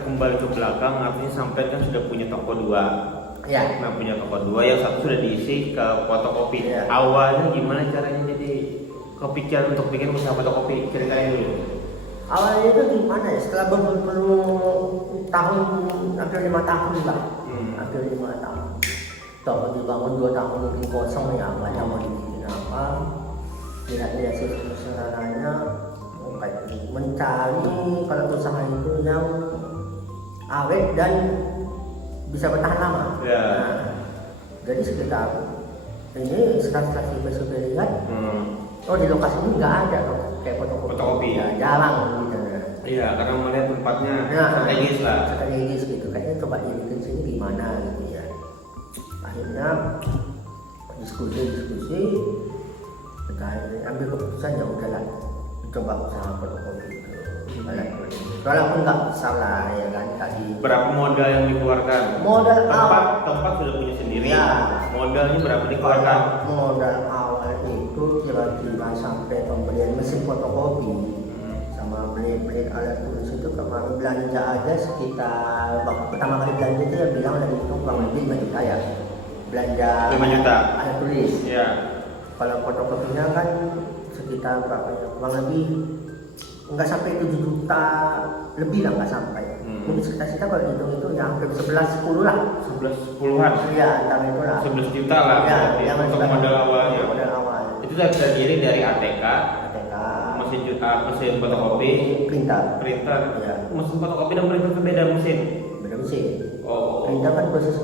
Kembali ke belakang, artinya sampai kan sudah punya toko dua. Ya. Nah, punya toko dua, yang satu sudah diisi ke fotokopi. Ya. Awalnya gimana caranya jadi kepikiran untuk bikin usaha fotokopi? Ceritain dulu. Awalnya itu gimana ya? Setelah beberapa tahun, hampir 5 tahun lah. Hampir 5 tahun. Toko dibangun 2 tahun mungkin kosong ya, nggak tahu mau dibikin apa. Lihat-lihat sih sarannya, mencari kalau usaha itu yang awet dan bisa bertahan lama. Ya. Nah, jadi sekitar ini setelah kita lihat, oh di lokasi ini nggak ada tuh kayak fotokopi. Ya, jarang gitu. Iya, karena melihat tempatnya Ya, strategis lah. strategis gitu. Kayaknya coba dibikin sini gimana gitu ya. Akhirnya diskusi, kita ambil keputusan ya udahlah, coba usaha fotokopi itu. Walaupun nggak salah ya kan tadi. Berapa modal yang dikeluarkan? Modal tempat sudah punya sendiri. Ya. Modalnya berapa dikeluarkan? Modal awal itu kira-kira sampai pembelian mesin fotokopi sama beli alat tulis itu kemarin belanja aja sekitar waktu pertama kali belanja itu ya bilang dari itu kurang lebih 5 juta ya. Belanja 5 juta. alat tulis. Iya. Kalau fotokopinya kan sekitar berapa ya? Kurang lebih nggak sampai 7 juta lebih lah, nggak sampai. Mungkin sekitar kalau hitung itu ya hampir 11-10 lah. 11-10-an. Iya, antara itu lah. 11 juta lah Ya, berarti yang untuk modal awalnya. Modal awal. Itu terdiri dari ATK, ATK, mesin fotokopi, printer. Ya. Mesin fotokopi dan printer itu beda mesin. Beda mesin. Oh. Printer kan proses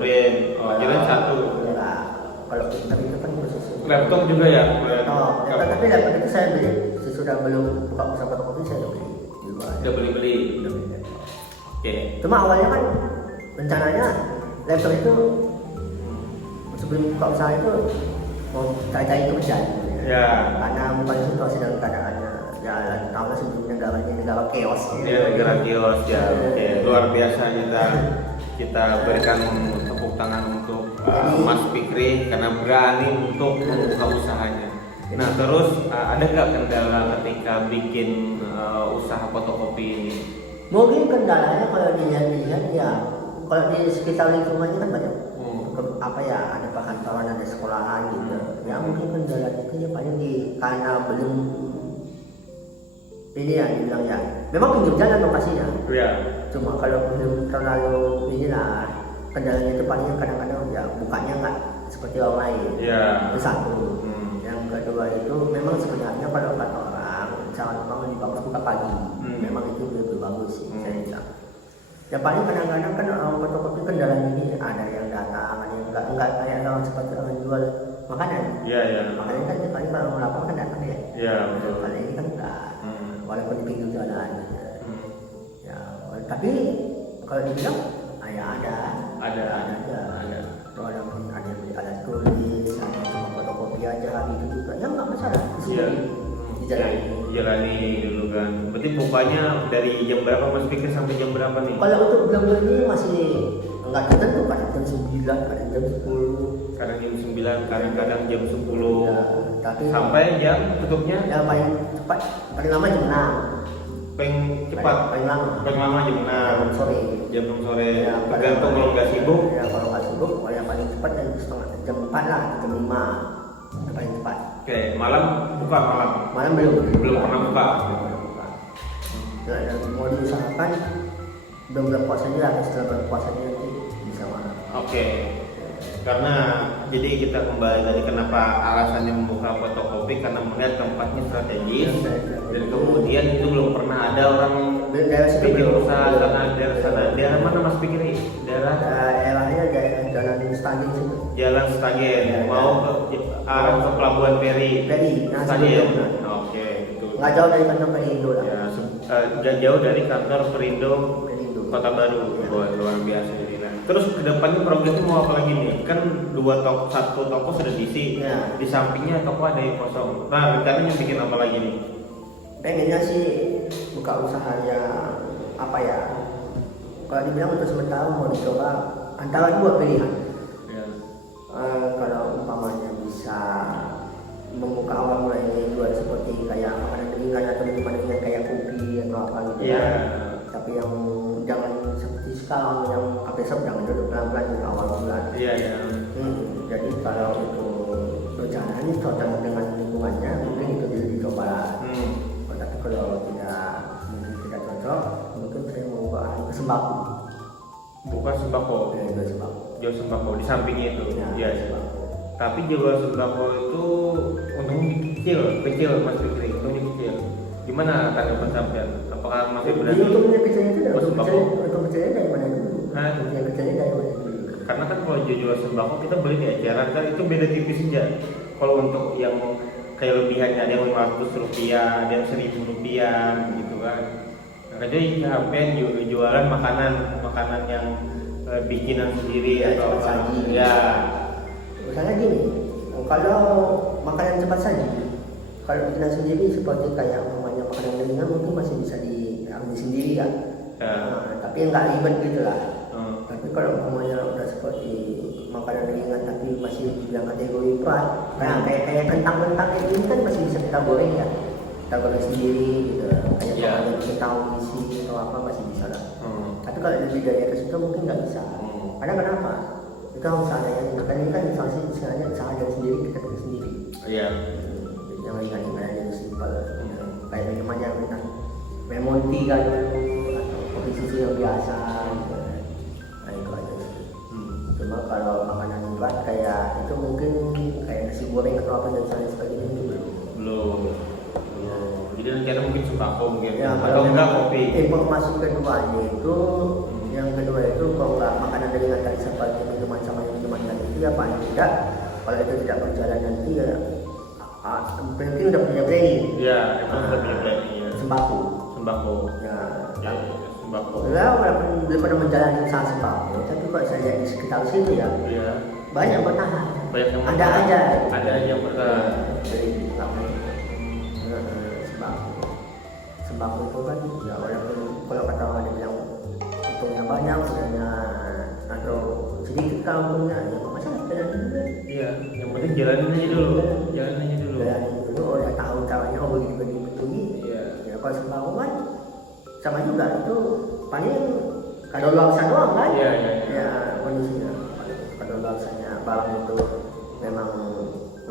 Print. Oh, jalan satu. Ya, kalau printer itu kan proses. Laptop juga ya? Oh, laptop, tapi laptop itu saya beli. Sesudah belum buka usaha fotokopi saya udah beli. Di luar. Udah beli. Udah beli. Oke. Cuma awalnya kan rencananya laptop itu sebelum buka usaha itu mau cari-cari kerja. Ya. Karena bukan situasi dalam keadaannya ya tahu sebelum negara chaos. Ya, negara kios ya. Oke. Luar biasa kita berikan tepuk tangan untuk Mas Fikri karena berani untuk membuka usahanya. Nah, terus ada nggak kendala ketika bikin usaha fotokopi ini? Mungkin kendalanya kalau dilihat ya, kalau di sekitar lingkungannya kan banyak apa ya, ada perkantoran, ada sekolahan gitu. Ya mungkin kendala itu ya paling karena belum ini ya dibilang ya. Memang pinggir jalan lokasinya. Iya. Cuma kalau belum terlalu inilah kendalanya itu paling kadang-kadang ya bukanya nggak seperti orang lain. Iya. Itu satu. Yang kedua itu memang sebenarnya kalau kata orang cara orang lebih bagus buka pagi. Memang itu lebih bagus sih saya bilang. Ya paling kadang-kadang kan orang fotokopi kendala ini ada yang datang, ada yang enggak kayak orang seperti orang jual makanan. Iya. Makanya kan paling kalau orang lapar kan datang ya. Iya. Kalau ini kan enggak. Walaupun di pinggir jalan. Ya, tapi kalau dibilang ya ada. Walaupun ada yang beli alat tulis, ada yang cuma fotokopi aja gitu juga, ya nggak masalah. Iya. Jalani dulu kan. Berarti bukanya dari jam berapa Mas Fikri sampai jam berapa nih? Kalau untuk belum ini masih nggak tertentu, kadang jam 9, kadang jam 10. Kadang jam 9, kadang-kadang jam 10. Ya, tapi sampai jam tutupnya? Ya paling cepat, paling lama jam 6. Paling cepat? Paling lama jam 6 sore. Jam 6 sore. Ya, Tergantung kalau nggak sibuk. Ya kalau nggak sibuk, yang paling cepat jam 4 lah, jam 5. Yang paling cepat. Oke, malam buka malam? Malam belum pernah buka. Nah, yang mau diusahakan belum bulan puasanya atau setelah bulan puasanya nanti bisa malam. Oke. Karena jadi kita kembali tadi kenapa alasannya membuka fotokopi, karena melihat tempatnya strategis dan kemudian itu belum pernah ada orang bikin usaha sana. Daerah mana Mas Fikri? Daerahnya Jalan Stagen situ. Jalan Stagen. Mau ke arah ke Pelabuhan Peri. Stagen. Oke, itu. Nggak jauh dari kantor Perindo lah. Ya, jauh dari kantor Perindo Kota Baru. Luar biasa ini. Terus kedepannya programnya mau apa lagi nih? Kan satu toko sudah diisi, ya. Di sampingnya toko ada yang kosong. Nah, rencananya bikin apa lagi nih? Pengennya sih buka usaha yang apa ya? Kalau dibilang untuk sementara mau dicoba antara 2 pilihan. Ya. Kalau umpamanya bisa membuka awal mulai jual seperti kayak makanan ringan atau minuman ringan kayak kopi atau apa gitu. Iya. Tapi yang fiskal yang KPSOP jangan dulu pelan-pelan di awal bulan. Iya iya. Jadi kalau itu berjalan cocok dengan lingkungannya mungkin itu dicoba. Tapi kalau tidak cocok mungkin saya mau buka ke sembako. Bukan sembako. Jual sembako. Jual sembako di sampingnya itu. Ya, Sembako. Tapi jual sembako itu untungnya kecil Mas Fikri, untungnya kecil. Gimana tanggapan sampean? Apakah masih berani? Untungnya kecilnya itu sembako? untung kecilnya dari mana dulu? Untung kecilnya dari mana dulu? Karena kan kalau jual sembako kita beli di eceran kan itu beda tipis aja. Kalau untuk yang kayak lebihannya ada yang 500 rupiah, ada yang 1000 rupiah gitu kan. Nah, jadi sampean jualan makanan yang bikinan sendiri Ya, atau cepat saji. ya. Misalnya gini, kalau makanan cepat saji, kalau bikinan sendiri seperti kayak umpamanya makanan ringan mungkin masih bisa diambil sendiri ya. Tapi nggak ribet gitu lah. Tapi kalau umpamanya udah seperti makanan ringan tapi masih bilang kategori berat, kayak kentang-kentang ini kan masih bisa kita goreng ya. Kita goreng sendiri gitu. Kayak kita tahu isi atau apa masih bisa lah. Tapi kalau lebih dari atas itu mungkin nggak bisa. Karena kenapa? Itu harus ada yang makan ini kan misalnya usaha yang sendiri kita bikin sendiri. Iya. Yang ringan-ringan yang simpel. Kayak minuman yang kita lemon tea kan atau kopi susu yang biasa. Gitu. Nah itu aja sih. Cuma kalau makanan berat kayak itu mungkin kayak nasi goreng atau apa dan sebagainya itu belum. Jadi rencana mungkin sembako mungkin Ya, atau enggak kopi. Informasi keduanya itu yang kedua itu kalau nggak makanan ringan tadi seperti minuman sama minuman lain itu ya paling tidak kalau itu tidak berjalan nanti ya penting udah punya planning. Ya, emang udah punya planning ya. Sembako. Ya, sembako. Ya, walaupun belum pernah menjalani usaha sembako, tapi kok saya lihat di sekitar situ ya, banyak bertahan. Banyak yang Ada aja. Ada aja yang bertahan. Jadi sembako itu kan ya walaupun kalau kata orang bilang untungnya banyak sebenarnya atau sedikit untungnya ya nggak masalah jalanin dulu. Iya, yang penting jalanin aja dulu. Jalanin dulu udah tahu caranya begini. Iya. Ya kalau sembako kan sama juga itu paling kadaluarsa doang kan. Iya. Ya kondisinya kadaluarsanya barang itu memang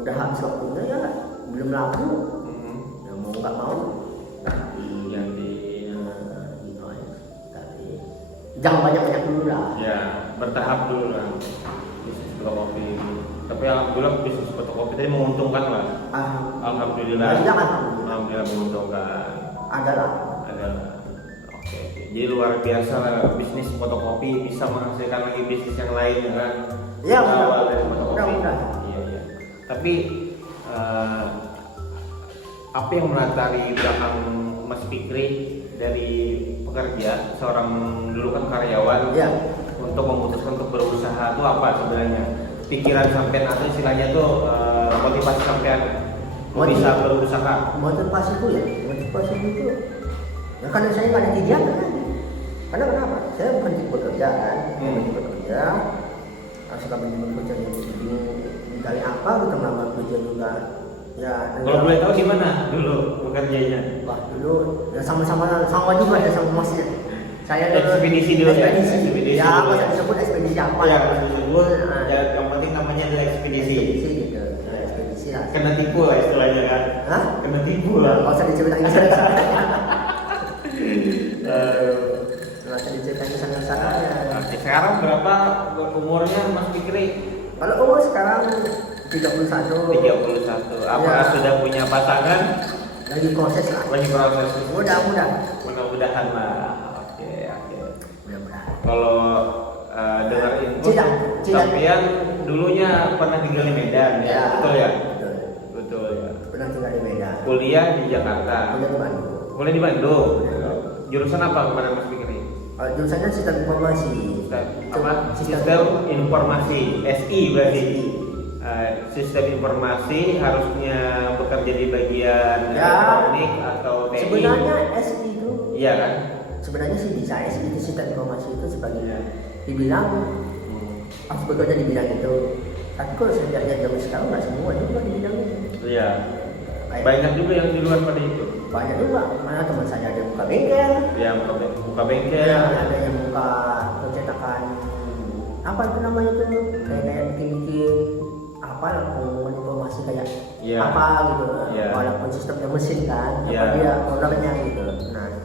udah habis waktunya ya belum laku. Ya mau nggak mau ganti gitu aja. Tapi jangan banyak dulu lah. ya, bertahap dulu lah bisnis fotokopi. Tapi alhamdulillah bisnis fotokopi tadi menguntungkan lah. Alhamdulillah menguntungkan. Ada lah. Oke. Jadi luar biasa lah bisnis fotokopi bisa menghasilkan lagi bisnis yang lain kan. Ya, awal dari fotokopi. Mudah. Iya. Tapi apa yang melatari belakang Mas Fikri dari pekerja seorang dulu kan karyawan untuk memutuskan untuk berusaha itu apa sebenarnya pikiran sampean atau istilahnya tuh motivasi sampean bisa berusaha? Motivasi itu ya karena saya nggak ada kegiatan kan. Karena kenapa? Saya bukan tipe bekerja kan, bekerja suka bekerja dari apa gitu melamar kerja juga. Ya, kalau boleh tahu di mana dulu bekerjanya? Wah, dulu ya sama juga ya sama masnya. Saya ekspedisi dulu ya. Ya, masa disebut ekspedisi apa? Ya, yang penting namanya adalah ekspedisi. Gitu. Ekspedisi lah. Kena tipu lah istilahnya kan? Hah? Kena tipu lah. Nggak usah diceritain nggak usah diceritain sana-sananya. Oke, sekarang berapa umurnya Mas Fikri? Kalau umur sekarang 31. Apakah sudah punya pasangan? Lagi proses lah. Mudah-mudahan lah. Oke. Mudah-mudahan. Kalau dengar info, sampean dulunya pernah tinggal di Medan ya? Betul ya? Betul ya. Pernah tinggal di Medan. Kuliah di Jakarta. Kuliah di Bandung. Jurusan apa kemarin Mas Fikri? Jurusannya sistem informasi. Sistem informasi. SI berarti. Sistem informasi harusnya bekerja di bagian elektronik atau TI. Sebenarnya SI itu. Iya kan? Sebenarnya sih bisa SI itu sistem informasi itu sebagai dibilang harus bekerja di bidang itu. Tapi kalau saya lihat zaman sekarang nggak semua juga di bidang itu. Iya. Banyak juga yang di luar pada itu. Banyak juga. Mana teman saya ada yang buka bengkel. Ya buka bengkel. Ada yang buka apa itu namanya tuh kayak bikin apa pengumuman informasi kayak apa gitu, walaupun sistemnya mesin kan, apa dia ownernya gitu. Nah,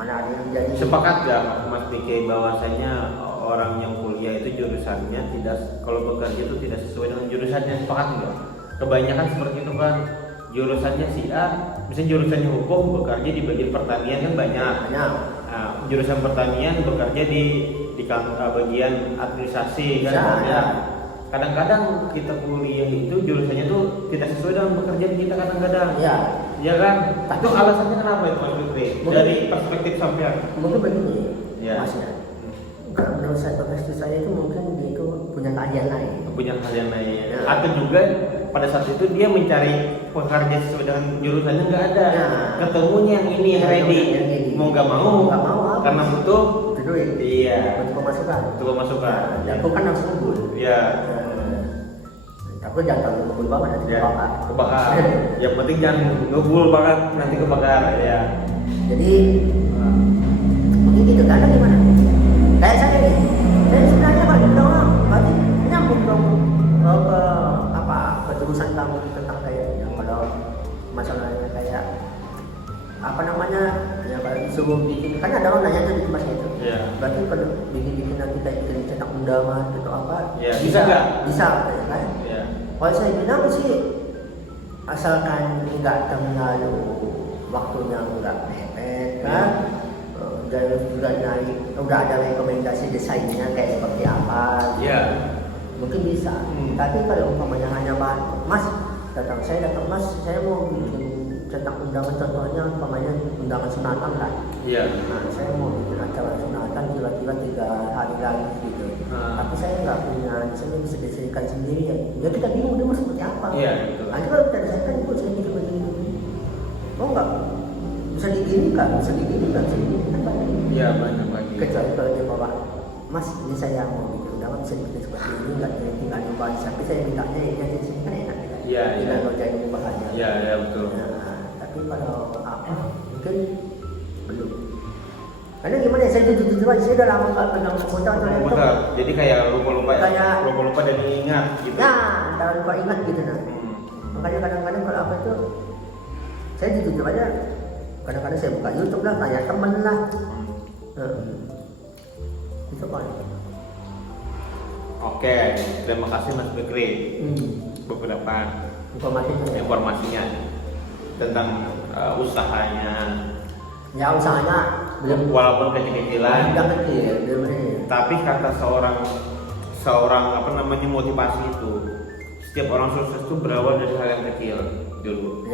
mana ada yang jadi. Sepakat gak Mas Diki bahwasanya orang yang kuliah itu jurusannya tidak, kalau bekerja itu tidak sesuai dengan jurusannya, sepakat nggak? Kebanyakan seperti itu kan, jurusannya si A, misalnya jurusannya hukum bekerja di bagian pertanian kan banyak. Jurusan pertanian bekerja di bagian administrasi kan banyak. Kadang-kadang kita kuliah itu jurusannya tuh tidak sesuai dengan pekerjaan kita kadang-kadang. Ya kan? Itu alasannya kenapa itu Mas Fikri? Dari perspektif sampean. Mungkin begini, Mas ya. Menurut saya profesi saya itu mungkin dia itu punya keahlian lain. Atau juga pada saat itu dia mencari pekerja sesuai dengan jurusannya nggak ada. Ketemunya yang ini yang ready. Mau nggak mau karena butuh duit. Untuk pemasukan. Aku kan harus unggul. Tapi jangan ngebul banget nanti kebakar. Yang penting jangan ngebul banget nanti kebakar ya. Jadi mungkin gitu kan gimana? Kayak saya nih, saya sebenarnya kalau doang, berarti nyambung dong ke jurusan kamu tentang kayak yang kalau masalahnya kayak apa namanya ya kalau disuruh bikin kan ada orang nanya tuh di tempat itu. Berarti kalau bikin nanti kayak cetak undangan gitu apa? Bisa nggak? Bisa ya kan? Kalau saya bilang sih asalkan nggak terlalu waktunya nggak mepet kan. Dan udah ada rekomendasi desainnya kayak seperti apa mungkin bisa. Tapi kalau umpamanya hanya Mas datang saya mau bikin cetak undangan, contohnya umpamanya undangan sunatan kan. Nah, saya mau bikin acara sunatan kira-kira 3 hari lagi gitu. Tapi saya nggak punya, saya bisa desainkan sendiri ya kita bingung dia mau seperti apa. Nanti kalau kita desainkan itu saya bikin begini. Oh enggak bisa diginikan kan banyak. Banyak lagi. Kecuali kalau dia bawa, Mas ini saya mau bikin undangan bisa bikin seperti ini, nggak tinggal nyobain, tapi saya mintanya ini di sini kan enak kan? Tinggal ngerjain bahannya. Betul. Tapi kalau apa mungkin belum. Karena gimana ya, saya jujur aja, saya udah lama nggak pegang komputer atau laptop. Jadi kayak lupa dan ingat gitu. Antara lupa ingat gitu nah. Makanya kadang-kadang kalau apa itu, saya jujur aja. Kadang-kadang saya buka YouTube lah, tanya temen lah. Itu paling. Oke, terima kasih Mas Fikri. Beberapa informasinya tentang usahanya. Ya usahanya belum, walaupun kecil-kecilan. Belum. Tapi kata seorang apa namanya motivasi itu, setiap orang sukses itu berawal dari hal yang kecil dulu.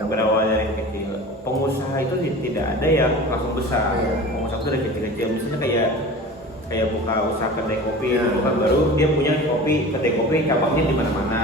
Berawal dari yang kecil. Pengusaha itu tidak ada yang langsung besar. Pengusaha itu dari kecil-kecil. Misalnya kayak buka usaha kedai kopi, kan baru dia punya kedai kopi cabangnya di mana-mana.